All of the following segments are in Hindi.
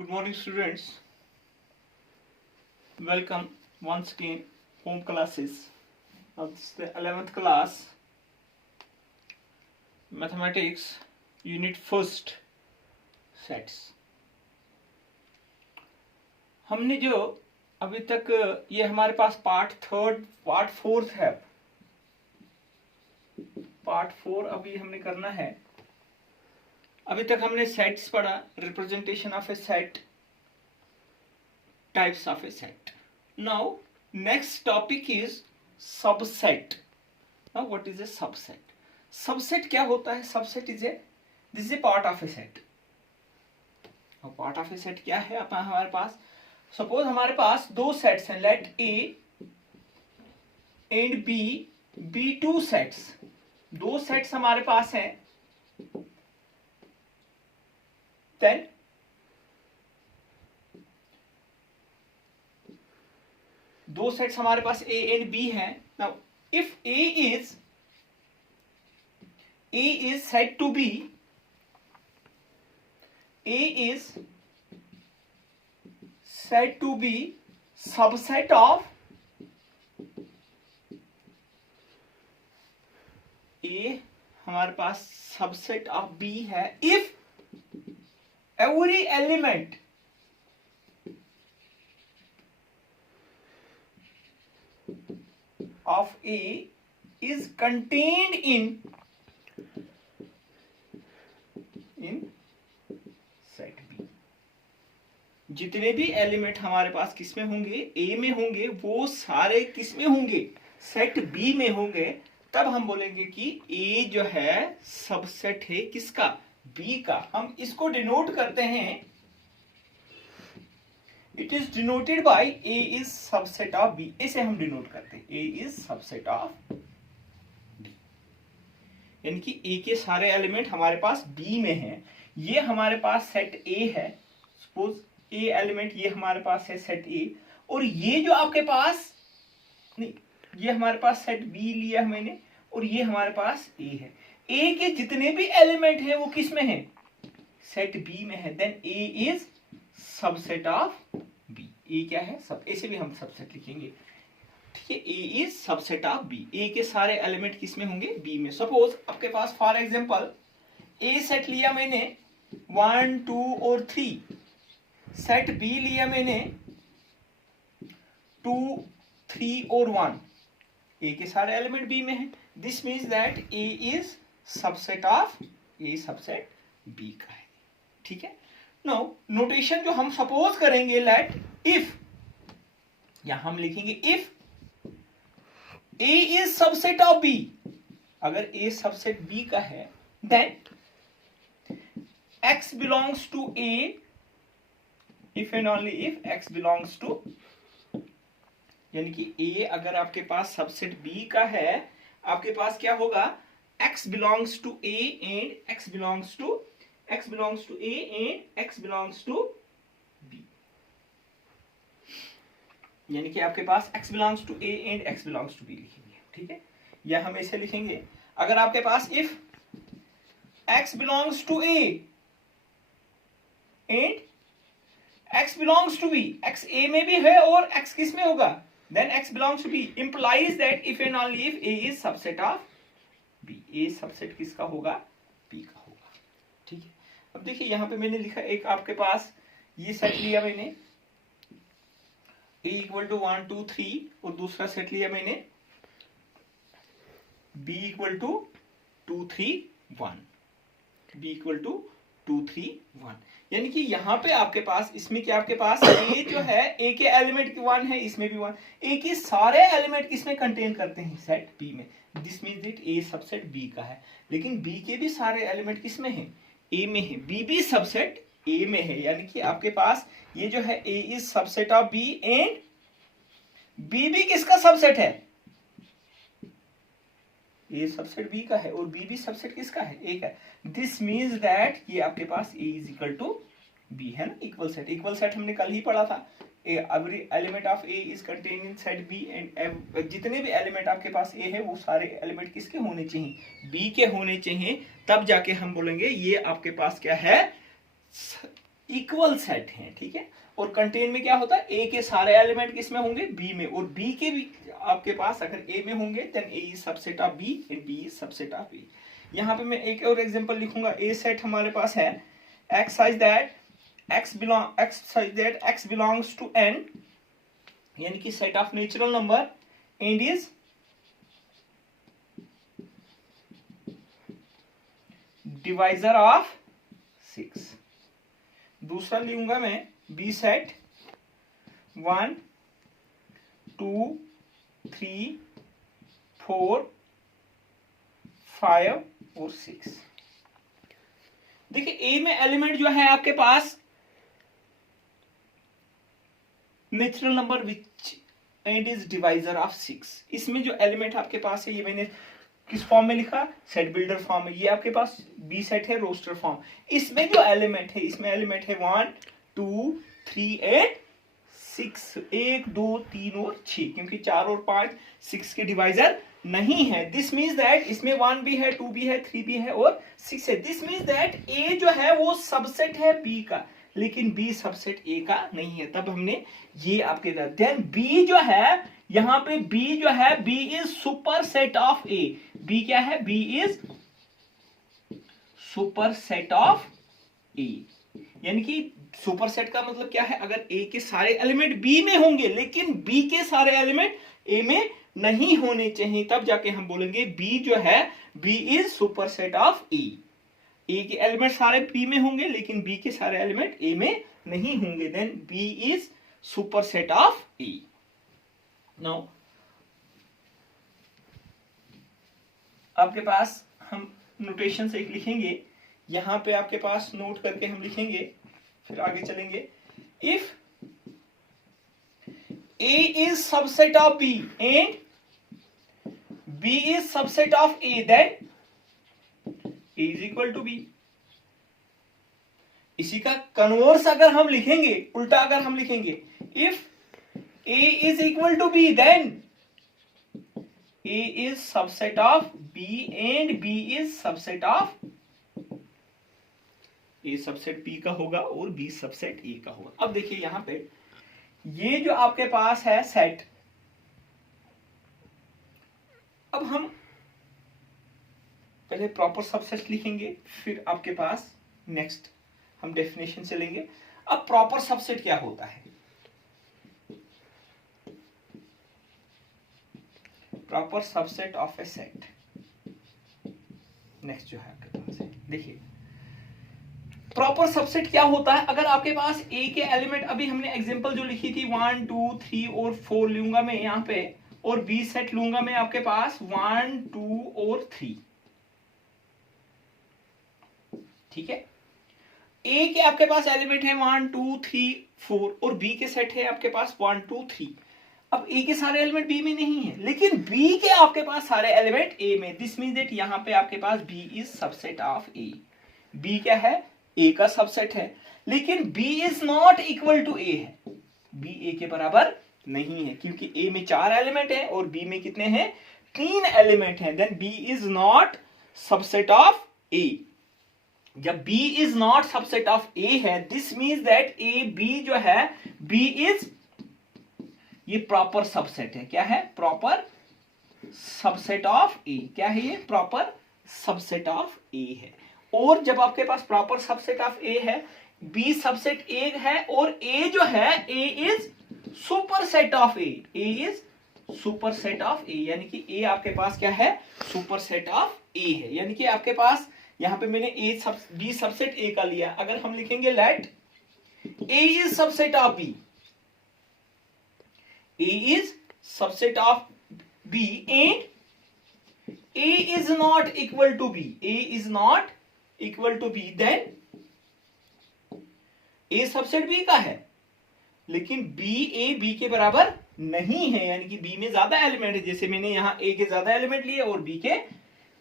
Good morning, students. Welcome once again home classes. Now this is the 11th class mathematics unit first sets. हमने जो अभी तक ये हमारे पास पार्ट फोर्थ है. पार्ट 4 अभी हमने करना है. अभी तक हमने सेट्स पढ़ा, representation of a set, types of a set. Now next topic is subset. Now what is a subset? Subset क्या होता है? Subset is this is a part of a set. Part of a set क्या है? अपना हमारे पास सपोज हमारे पास दो सेट्स हैं, let A and B two sets. दो सेट्स हमारे पास हैं. Then दो सेट्स हमारे पास A एंड B हैं. Now if A is said to be subset of A हमारे पास सबसेट ऑफ B है if every element of A is contained in set B. जितने भी एलिमेंट हमारे पास किसमें होंगे? A में होंगे. वो सारे किसमें होंगे? सेट B में होंगे. तब हम बोलेंगे कि A जो है सबसेट है किसका? B का. हम इसको डिनोट करते हैं, it is denoted by A is subset of B. ऐसे हम डिनोट करते हैं, A is subset of B. यानी कि A के सारे एलिमेंट हमारे पास B में हैं. ये हमारे पास सेट A है. सपोज A एलिमेंट ये हमारे पास है सेट A, और ये जो आपके पास नहीं, ये हमारे पास सेट B लिया मैंने, और ये हमारे पास A है. A के जितने भी एलिमेंट हैं वो किस में हैं? सेट B में है. Then A is subset of B. A क्या है? सब. ऐसे भी हम सबसेट लिखेंगे. ठीक है, A is subset of B. A के सारे एलिमेंट किस में होंगे? B में. सपोज आपके पास फॉर एग्जांपल A सेट लिया मैंने 1 2 और 3. सेट B लिया मैंने 2 3 और 1. A के सारे एलिमेंट B में है. This means that A is subset of A subset B का है. ठीक है. नाउ नोटेशन जो हम सपोज करेंगे, लेट इफ, यहां हम लिखेंगे if A is subset of B. अगर A सबसेट B का है, then X belongs to A if and only if X belongs to, यानी कि A अगर आपके पास सबसेट B का है, आपके पास क्या होगा? X belongs to A and X belongs to A and X belongs to B. यानी कि आपके पास X belongs to A and X belongs to B लिखेंगे. ठीक है, या हम ऐसे लिखेंगे, अगर आपके पास if X belongs to A and X belongs to B, X A में भी है और X किस में होगा? Then X belongs to B implies that if and only if A is subset of B. A subset किसका होगा? B का होगा. ठीक है. अब देखिए यहां पे मैंने लिखा, एक आपके पास ये सेट लिया मैंने A इक्वल टू 1 2 3, और दूसरा सेट लिया मैंने B equal to 2 3 1. B equal to 2 3 1. यानी कि यहाँ पे आपके पास, इसमें क्या आपके पास A जो है, A के एलिमेंट 1 है, इसमें भी 1. A के सारे एलिमेंट किसमें कंटेन करते हैं? सेट B में. This means that A subset B का है. लेकिन B के भी सारे एलिमेंट किस में हैं? A में है. B भी सबसेट A में है. यानी कि आपके पास ये जो है A is subset of B and B भी किसका सबसेट है? A सबसेट B का है और B भी सबसेट किसका है? A का. दिस मीन्स दैट ये आपके पास A is equal to B है ना. Equal set. इक्वल सेट हमने कल ही पढ़ा था. Every element of A is contained in set B and जितने भी एलिमेंट आपके पास A है वो सारे एलिमेंट किसके होने चाहिए? B के होने चाहिए. तब जाके हम बोलेंगे ये आपके पास क्या है? इक्वल सेट हैं, ठीक है। और कंटेन में क्या होता है, ए के सारे एलिमेंट किसमें होंगे, बी में, और बी के भी आपके पास अगर ए में होंगे then A is subset of B and B is subset of A. यहाँ पे मैं एक और एग्जांपल लिखूंगा, ए सेट हमारे पास है x such that x belongs to n, यानी कि set of natural number and is divisor of 6। दूसरा लूंगा मैं बी सेट 1 2 3 4 5 और 6। देखिए ए में एलिमेंट जो है आपके पास natural number which and is divisor of 6। इसमें जो एलिमेंट आपके पास है, ये मैंने किस फॉर्म में लिखा, सेट बिल्डर फॉर्म में। ये आपके पास बी सेट है रोस्टर फॉर्म। इसमें जो एलिमेंट है, इसमें एलिमेंट है 1 2 3 8 6, 1 2 3 और 6, क्योंकि 4 और 5 6 के डिवाइजर नहीं है। दिस मीन्स दैट इसमें 1 भी है, 2 भी है, 3 भी है और 6 है। दिस मीन्स दैट ए जो है वो सबसेट है बी का, लेकिन बी सबसेट ए का नहीं है। तब हमने ये आपके देन बी जो है, यहां पे बी जो है, B is superset of A. B क्या है, B is superset of A, यानी कि सुपर सेट का मतलब क्या है, अगर ए के सारे एलिमेंट बी में होंगे लेकिन बी के सारे एलिमेंट ए में नहीं होने चाहिए, तब जाके हम बोलेंगे बी जो है, B is superset of A. A के एलिमेंट सारे बी में होंगे लेकिन बी के सारे एलिमेंट ए में नहीं होंगे, then B is superset of A. Now आपके पास हम नोटेशन से एक लिखेंगे, यहां पे आपके पास नोट करके हम लिखेंगे, फिर आगे चलेंगे। If A is subset of B and B is subset of A, then A is equal to B। इसी का कन्वर्स अगर हम लिखेंगे, उल्टा अगर हम लिखेंगे, if A is equal to B then A is subset of B and B is subset of A subset B का होगा और B सबसेट A का होगा। अब देखिए यहां पे ये जो आपके पास है सेट, अब हम पहले प्रॉपर सबसेट लिखेंगे, फिर आपके पास नेक्स्ट हम डेफिनेशन से लेंगे। अब प्रॉपर सबसेट क्या होता है, proper subset of a set, next जो है आपके पास है। देखिए प्रॉपर सबसेट क्या होता है, अगर आपके पास ए के एलिमेंट, अभी हमने एग्जांपल जो लिखी थी 1 2 3 और 4 लूंगा मैं यहां पे, और बी सेट लूंगा मैं आपके पास 1 2 और 3, ठीक है। ए के आपके पास एलिमेंट है 1 2 3 4 और बी के सेट है आपके पास 1 2 3। अब ए के सारे एलिमेंट बी में नहीं है लेकिन बी के आपके पास सारे एलिमेंट ए में, दिस मीन्स दैट यहां पे आपके पास B is subset of A. B क्या है, ए का सबसेट है, लेकिन b is not equal to A है, b a के बराबर नहीं है, क्योंकि a में 4 एलिमेंट है और b में कितने हैं, 3 एलिमेंट हैं, then b is not subset of a। जब b is not subset of a है, this means that a b जो है, b इज, ये प्रॉपर सबसेट है, क्या है, प्रॉपर सबसेट ऑफ a। क्या है ये, प्रॉपर सबसेट ऑफ a है। और जब आपके पास प्रॉपर सबसेट ऑफ ए है, बी सबसेट ए है, और ए जो है, A is superset of A, A is superset of A, यानी कि ए आपके पास क्या है, सुपर सेट ऑफ ए है। यानी कि आपके पास यहां पे मैंने ए सब बी सबसेट ए का लिया, अगर हम लिखेंगे let A is subset of B, A is subset of B and A is not equal to B, A is not equal to B, then A subset B का है लेकिन बी ए बी के बराबर नहीं है, यानी कि बी में ज्यादा एलिमेंट है, जैसे मैंने यहां ए के ज्यादा एलिमेंट लिए और बी के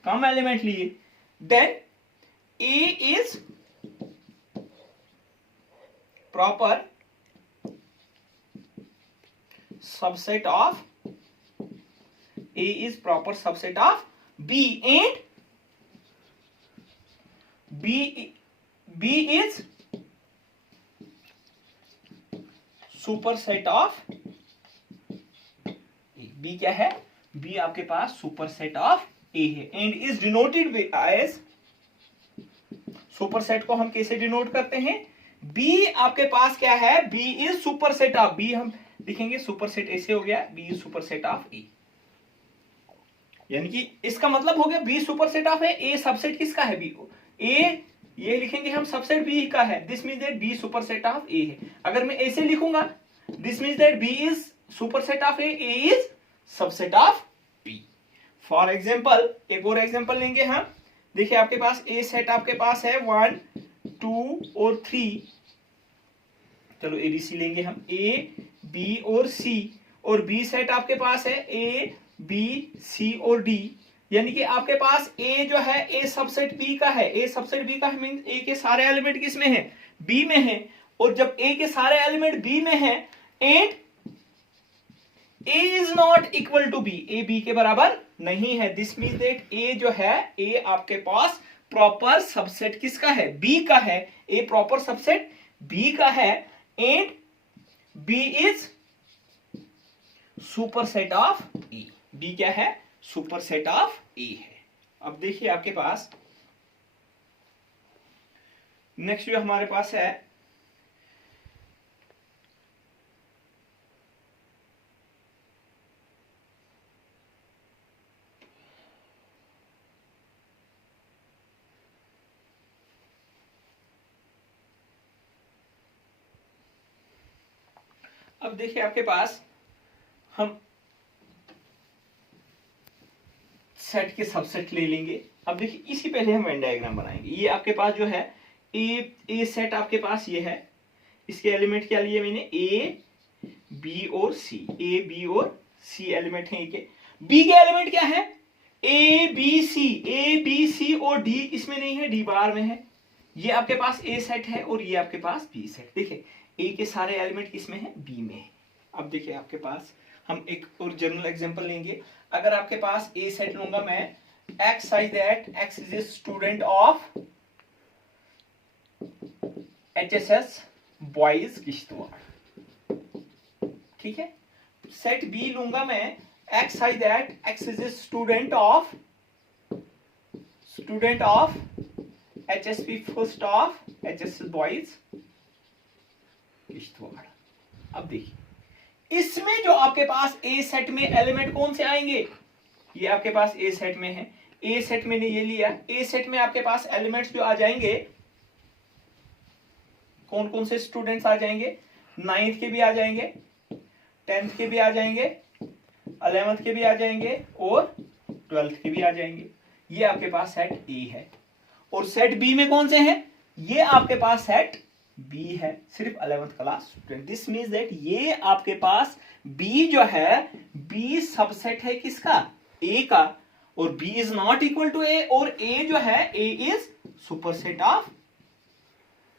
कम एलिमेंट लिए, then A is proper subset of, A is proper subset of B and B is superset of A. B क्या है? बी आपके पास सुपर सेट ऑफ ए है and is denoted as, superset को हम कैसे डिनोट करते हैं? बी आपके पास क्या है? B is superset of, B हम लिखेंगे सुपर सेट ऐसे हो गया, B is superset of A. यानी कि इसका मतलब हो गया बी सुपर सेट ऑफ है, ए सबसेट किसका है? बी। ए ये लिखेंगे हम सबसेट बी का है, this means that B superset of A है। अगर मैं ऐसे लिखूंगा, this means that B is superset of A is subset of B. For example एक और एग्जाम्पल लेंगे हम। देखिए आपके पास ए सेट आपके पास है 1 2 और 3, चलो एबीसी लेंगे हम, ए बी और सी, और बी सेट आपके पास है ए बी सी और डी। यानी कि आपके पास ए जो है ए सबसेट बी का है, ए सबसेट बी का है मींस ए के सारे एलिमेंट किस में है? बी में है। और जब ए के सारे एलिमेंट बी में है and A is not equal to B, A B के बराबर नहीं है, दिस मीन्स दैट ए जो है ए आपके पास प्रॉपर सबसेट किसका है? बी का है। ए प्रॉपर सबसेट बी का है and B is superset of A. B क्या है? सुपर सेट ऑफ ए है। अब देखिए आपके पास नेक्स्ट जो हमारे पास है, अब देखिए आपके पास हम सेट के सबसेट ले लेंगे। अब देखिए इसी पहले हम वेन डायग्राम बनाएंगे। ये आपके पास जो है ए सेट आपके पास ये है, इसके एलिमेंट क्या लिए मैंने? ए बी और सी, ए बी और सी एलिमेंट है के। बी के एलिमेंट क्या है? ए बी सी और डी इसमें नहीं है, डी बार में है। ये आपके पास ए सेट है और ये आपके पास बी सेट। देखिए ए के सारे एलिमेंट किसमें है? बी में है। अब देखिए आपके पास हम एक और जनरल एग्जांपल लेंगे। अगर आपके पास ए सेट लूंगा मैं, x size that x is a student of HSS boys Kishtwar, ठीक है। सेट बी लूंगा मैं, x size that x is a student of HSP first of HSS boys Kishtwar. अब देखिए इसमें जो आपके पास ए सेट में एलिमेंट कौन से आएंगे? ये आपके पास ए सेट में है, ए सेट में ने ये लिया, ए सेट में आपके पास एलिमेंट्स जो आ जाएंगे, कौन कौन से स्टूडेंट्स आ जाएंगे? 9th के भी आ जाएंगे, 10th के भी आ जाएंगे, 11th के भी आ जाएंगे और 12th के भी आ जाएंगे। ये आपके पास सेट ए है। और सेट बी में कौन से हैं? ये आपके पास सेट बी है, सिर्फ 11th class student. This means that ये आपके पास बी जो है बी सबसेट है किसका? ए का। और B is not equal to A, और ए जो है A is superset of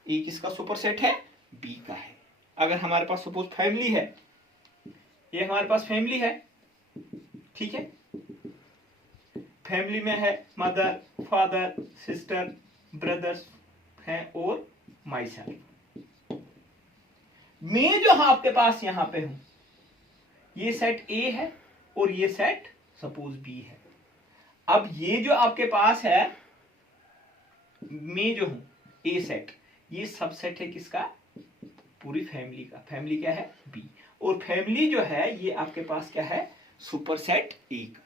A. किसका सुपरसेट है? बी का है। अगर हमारे पास सपोज फैमिली है, ये हमारे पास फैमिली है, ठीक है। फैमिली में है मदर, फादर, सिस्टर, ब्रदर्स हैं और माई सेल्फ। मैं जो आपके पास यहां पे हूं, ये सेट ए है और ये सेट सपोज बी है। अब ये जो आपके पास है, मैं जो हूं ए सेट, ये सबसेट है किसका? पूरी फैमिली का। फैमिली क्या है? बी। और फैमिली जो है ये आपके पास क्या है? सुपरसेट ए का,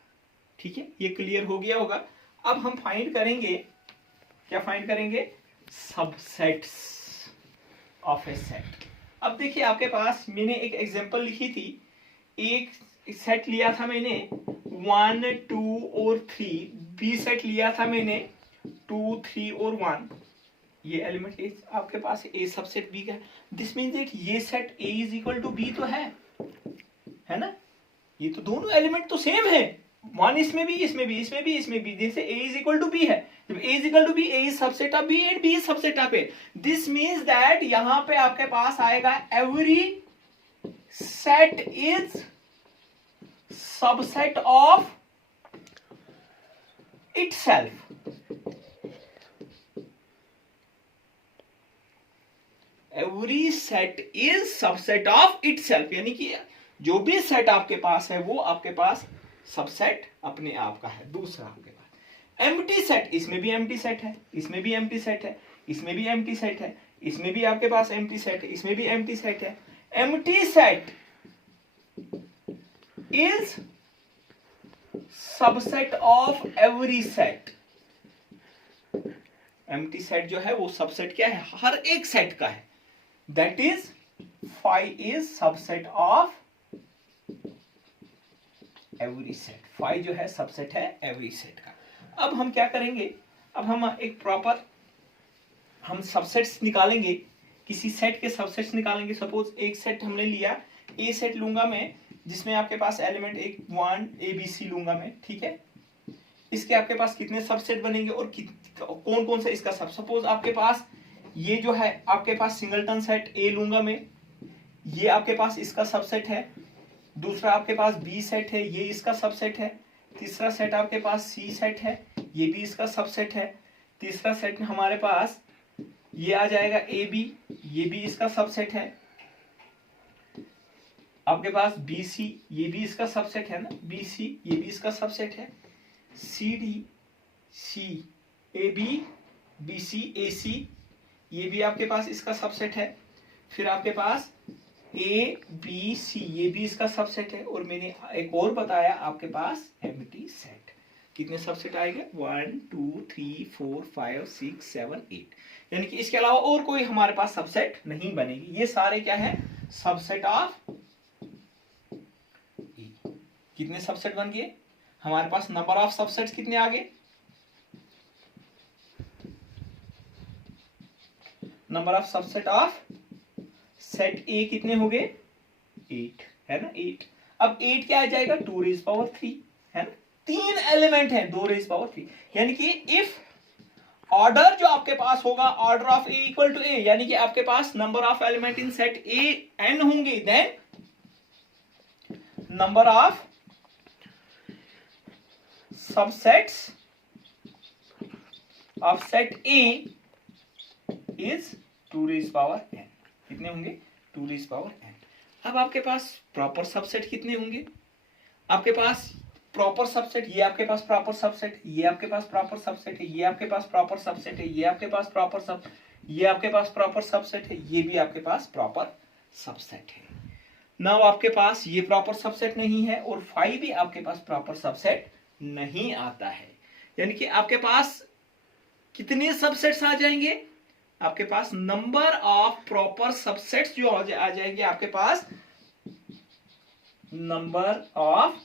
ठीक है। ये क्लियर हो गया होगा। अब हम फाइंड करेंगे, क्या फाइंड करेंगे? Subsets of a set. अब देखिए आपके पास मैंने एक एग्जांपल लिखी थी, एक सेट लिया था मैंने 1 2 और 3, बी सेट लिया था मैंने 2 3 और 1। ये एलिमेंट आपके पास ए सबसेट बी का। दिस मीन्स दैट ये set A is equal to B तो है ना? ये तो दोनों एलिमेंट तो सेम है, 1 इसमें भी, इसमें भी, इसमें भी, इसमें भी, जैसे A is equal to B है। जब A is equal to B, A is subset of B and B is subset of A. This means that यहां पे आपके पास आएगा every set is subset of itself. Every set is subset of itself, यानी कि जो भी सेट आपके पास है वो आपके पास सबसेट अपने आप का है। दूसरा आपके पास एम्प्टी सेट, इसमें भी एम्प्टी सेट है, इसमें भी एम्प्टी सेट है, इसमें भी एम्प्टी सेट है, इसमें भी आपके पास एम्प्टी सेट है, इसमें भी एम्प्टी सेट है। Empty set is subset of every set. Empty set जो है वो सबसेट क्या है, हर एक सेट का है। That is phi is subset of every set. Phi जो है सबसेट है एवरी सेट का। अब हम क्या करेंगे, अब हम एक प्रॉपर हम सबसेट्स निकालेंगे, किसी सेट के सबसेट्स निकालेंगे। सपोज एक सेट हमने लिया, ए सेट लूंगा मैं, जिसमें आपके पास एलिमेंट एक 1 ABC लूंगा मैं, ठीक है। इसके आपके पास कितने सबसेट बनेंगे और कौन कौन सा इसका सब। सपोज आपके पास ये जो है आपके पास सिंगलटन सेट ए लूंगा मैं, ये आपके पास इसका सबसेट है। दूसरा आपके पास बी सेट है, ये इसका सबसेट है। तीसरा सेट आपके पास सी सेट है, ये भी इसका सबसेट है। तीसरा सेट हमारे पास ये आ जाएगा ए बी, ये भी इसका सबसेट है। आपके पास बी सी, ये भी इसका सबसेट है ना, बी सी ये भी इसका सबसेट है। C D C A B B C A C, ये भी आपके पास इसका सबसेट है। फिर आपके पास ए बी सी, ये भी इसका सबसेट है। और मैंने एक और बताया आपके पास एम्प्टी सेट। कितने सबसेट आएंगे, 1 2 3 4 5 6 7 8, यानी कि इसके अलावा और कोई हमारे पास सबसेट नहीं बनेगी। ये सारे क्या है, सबसेट ऑफ ई। कितने सबसेट बन गए हमारे पास, नंबर ऑफ सबसेट्स कितने आ गए, number of subset of set ए कितने हो गए, 8 है ना, 8। अब 8 क्या आ जाएगा, 2 रेज पावर 3 है ना। 3 एलिमेंट है, 2 रेज पावर 3, यानी कि इफ ऑर्डर जो आपके पास होगा, order of A equal to A, यानी कि आपके पास number of element in set A n होंगे, then number of subsets of set A is 2 raise power n। कितने होंगे, 2 रेज पावर n। अब आपके पास प्रॉपर सबसेट कितने होंगे, आपके पास प्रॉपर सबसेट, ये आपके पास प्रॉपर सबसेट, ये आपके पास प्रॉपर सबसेट है, ये आपके पास प्रॉपर सबसेट है, ये आपके पास प्रॉपर सब, ये आपके पास प्रॉपर सबसेट है, ये भी आपके पास प्रॉपर सबसेट है। नाउ आपके पास ये प्रॉपर सबसेट नहीं है और 5 भी आपके पास प्रॉपर सबसेट नहीं आता है, यानी कि आपके पास कितने सबसेट्स आ जाएंगे, आपके पास नंबर ऑफ प्रॉपर सबसेट्स जो आ जाएंगे, आपके पास number of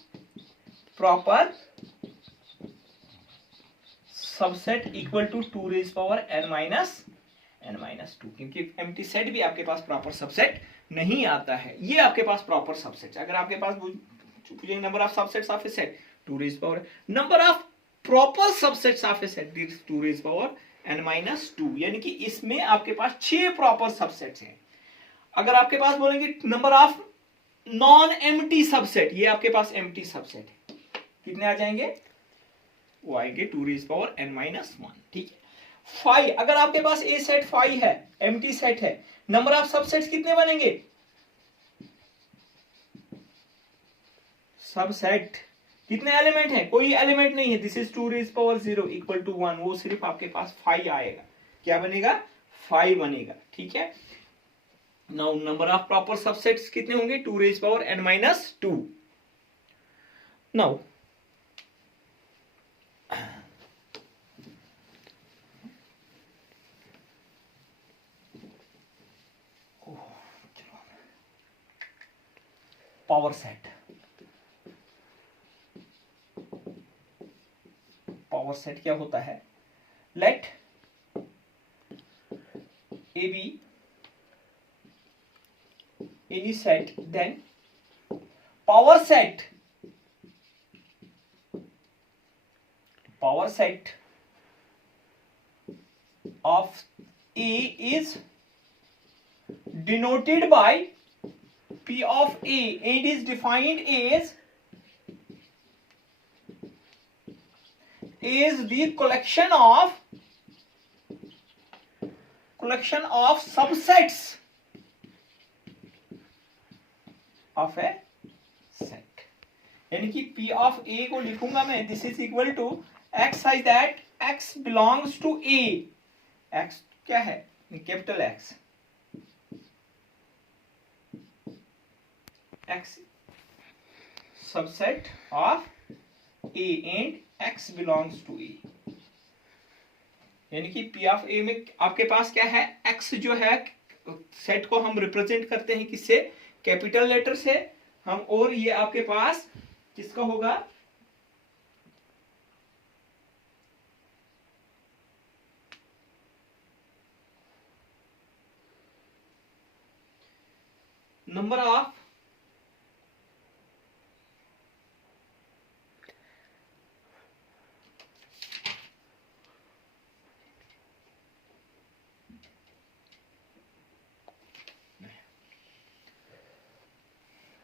proper subset equal to 2 raise power n minus 2, क्योंकि एम्प्टी सेट भी आपके पास प्रॉपर सबसेट नहीं आता है। ये आपके पास प्रॉपर सबसेट, अगर आपके पास पूछेंगे number of subsets of a set 2 raise power, number of proper subsets of a set 2 raise power n minus 2, यानी कि इसमें आपके पास 6 प्रॉपर सबसेट्स हैं। अगर आपके पास बोलेंगे number of non empty subset, ये आपके पास एम्प्टी सबसेट है, कितने आ जाएंगे, वो आएंगे 2 रेज पावर n माइनस 1, ठीक है। 5, अगर आपके पास ए सेट 5 है, एम्प्टी सेट है, नंबर ऑफ सबसेट्स कितने बनेंगे, सबसेट कितने एलिमेंट है, कोई एलिमेंट नहीं है, this is 2 raise power 0 equal to 1, वो सिर्फ आपके पास 5 आएगा, क्या बनेगा, 5 बनेगा, ठीक है। Now number of proper subsets कितने होंगे, 2 raise power n minus 2। Now power set, power set क्या होता है, let A be any set, then power set of A is denoted by P of A and is defined as the collection of collection of subsets of a set, यानी कि P of A को लिखूंगा मैं, this is equal to x such that x belongs to A, x क्या है, capital X, x subset of A and x belongs to A, यानी कि P of A में आपके पास क्या है, x जो है सेट को हम रिप्रेजेंट करते हैं किससे, कैपिटल लेटर से हम, और ये आपके पास किसका होगा, नंबर ऑफ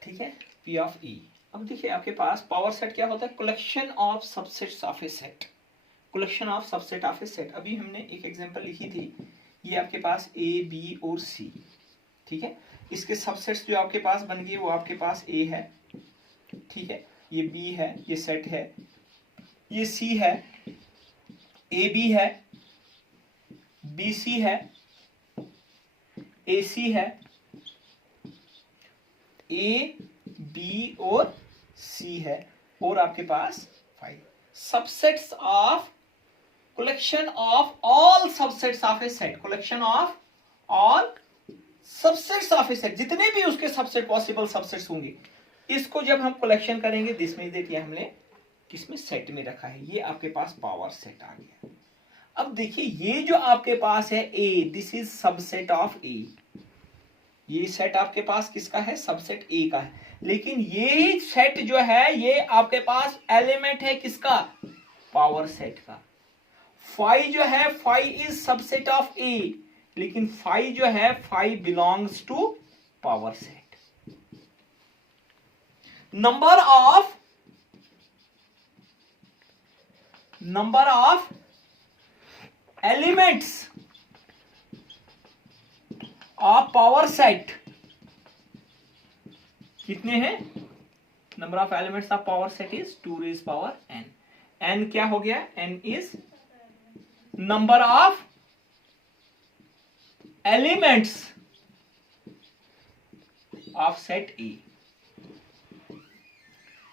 ठीक है, P ऑफ E। अब देखिए आपके पास पावर सेट क्या होता है, collection of subsets of a set, collection of subset of a set. अभी हमने एक एग्जांपल लिखी थी, ये आपके पास A B और C, ठीक है, इसके सबसेट्स जो आपके पास बन गए वो आपके पास A है, ठीक है, ये B है, ये सेट है, ये C है, AB है, BC है, AC है, A B और C है, और आपके पास 5 subsets of collection of all subsets of a set, collection of all subsets of a set, जितने भी उसके सबसेट पॉसिबल सबसेट्स होंगे, इसको जब हम कलेक्शन करेंगे, जिसमें देखिए हमने किसमें सेट में रखा है, ये आपके पास पावर सेट आ गया। अब देखिए ये जो आपके पास है A, this is subset of A, ये सेट आपके पास किसका है, सबसेट A का है, लेकिन ये सेट जो है ये आपके पास एलिमेंट है किसका, पावर सेट का। फाइव जो है, five is subset of A, लेकिन फाइव जो है, five belongs to power set. Number of elements of power set कितने हैं, number of elements of power set is 2 raise power n, n क्या हो गया, n is number of elements of set A,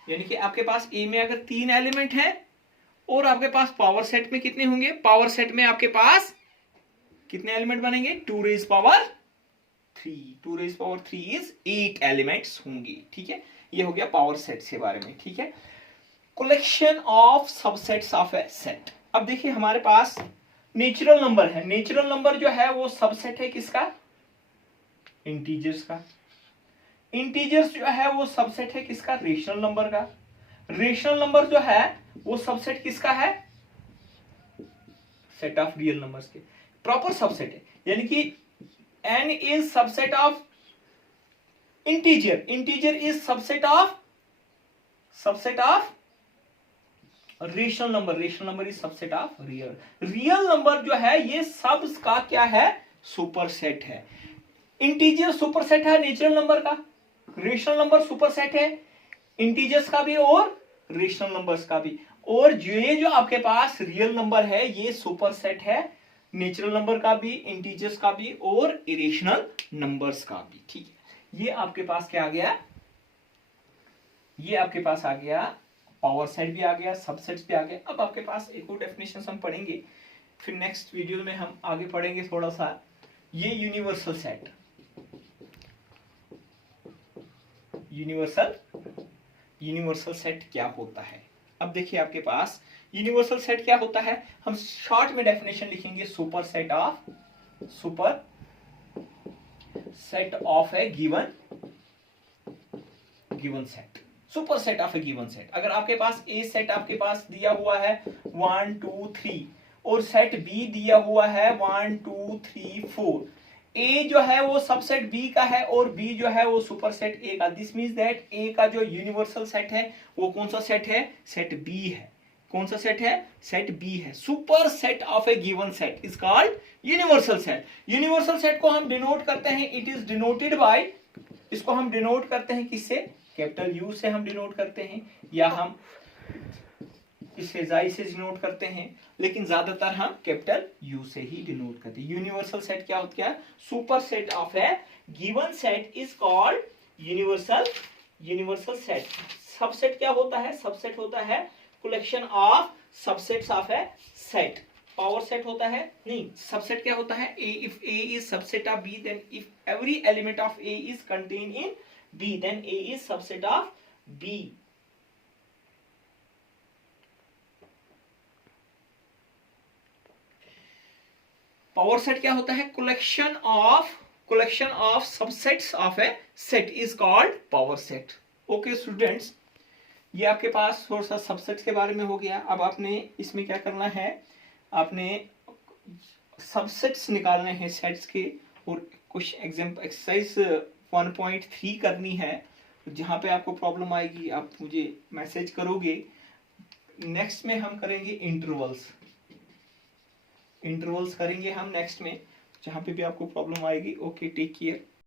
यानी कि आपके पास A में अगर 3 एलिमेंट है और आपके पास पावर सेट में कितने होंगे, पावर सेट में आपके पास कितने एलिमेंट बनेंगे, 2 raise power 3, 2 raise power 3 is 8 elements होंगे, ठीक है, ये हो गया पावर सेट के बारे में, ठीक है। Collection of subsets of a set. अब देखिए हमारे पास नेचुरल नंबर है, नेचुरल नंबर जो है वो सबसेट है किसका, इंटीजर्स का। इंटीजर्स जो है वो सबसेट है किसका, रेशनल नंबर का। रेशनल नंबर जो है वो सबसेट किसका है, सेट ऑफ रियल नंबर्स के, प्रॉपर सबसेट है, यानी कि n is subset of integer, integer is subset of rational number, rational number is subset of real, real number जो है ये सबस का क्या है, सुपरसेट है। इंटीजर सुपरसेट है नेचुरल नंबर का, रेशनल नंबर सुपरसेट है इंटीजर्स का भी और रेशनल नंबर्स का भी, और ये जो आपके पास रियल नंबर है ये सुपरसेट है नेचुरल नंबर का भी, इंटीजर्स का भी और इरेशनल नंबर्स का भी, ठीक है। ये आपके पास क्या आ गया, ये आपके पास आ गया पावर सेट भी आ गया, सबसेट्स भी आ गया। अब आपके पास एक और डेफिनेशन हम पढ़ेंगे, फिर नेक्स्ट वीडियो में हम आगे पढ़ेंगे थोड़ा सा ये यूनिवर्सल सेट, यूनिवर्सल सेट क्या होता है। अब देखिए आपके पास यूनिवर्सल सेट क्या होता है, हम शॉर्ट में डेफिनेशन लिखेंगे, superset of a given set, super set of a given set. अगर आपके पास ए सेट आपके पास दिया हुआ है 1 2 3 और सेट बी दिया हुआ है 1 2 3 4, ए जो है वो सबसेट बी का है और बी जो है वो सुपर सेट ए का, दिस मीन्स दैट ए का जो यूनिवर्सल सेट है वो कौन सा सेट है, सेट बी है। कौन सा सेट है? सेट बी है। Superset of a given set is called universal set. Universal set को हम डिनोट करते हैं, इट इज डिनोटेड बाय, इसको हम डिनोट करते हैं किससे? कैपिटल यू से हम डिनोट करते हैं, या हम इसे जाई से डिनोट करते हैं, लेकिन ज्यादातर हम कैपिटल यू से ही डिनोट करते हैं। यूनिवर्सल सेट क्या होता है? Superset of a given set is called universal set. Subset क्या होता है? सबसेट होता है collection of subsets of a set. Power set होता है नहीं, सबसेट क्या होता है? A, if A is subset of B, then if every element of A is contain in B, then A is subset of B. Power set क्या होता है? Collection of subsets of a set is called power set. Okay students, ये आपके पास थोड़ा सा सबसेट्स के बारे में हो गया। अब आपने इसमें क्या करना है? आपने सबसेट्स निकालने हैं सेट्स के, और कुछ एग्जाम्पल एक्सरसाइज 1.3 करनी है। जहां पे आपको प्रॉब्लम आएगी आप मुझे मैसेज करोगे। नेक्स्ट में हम करेंगे इंटरवल्स करेंगे हम नेक्स्ट में, जहां पे भी आपको प्रॉब्लम आएगी। Okay, take care.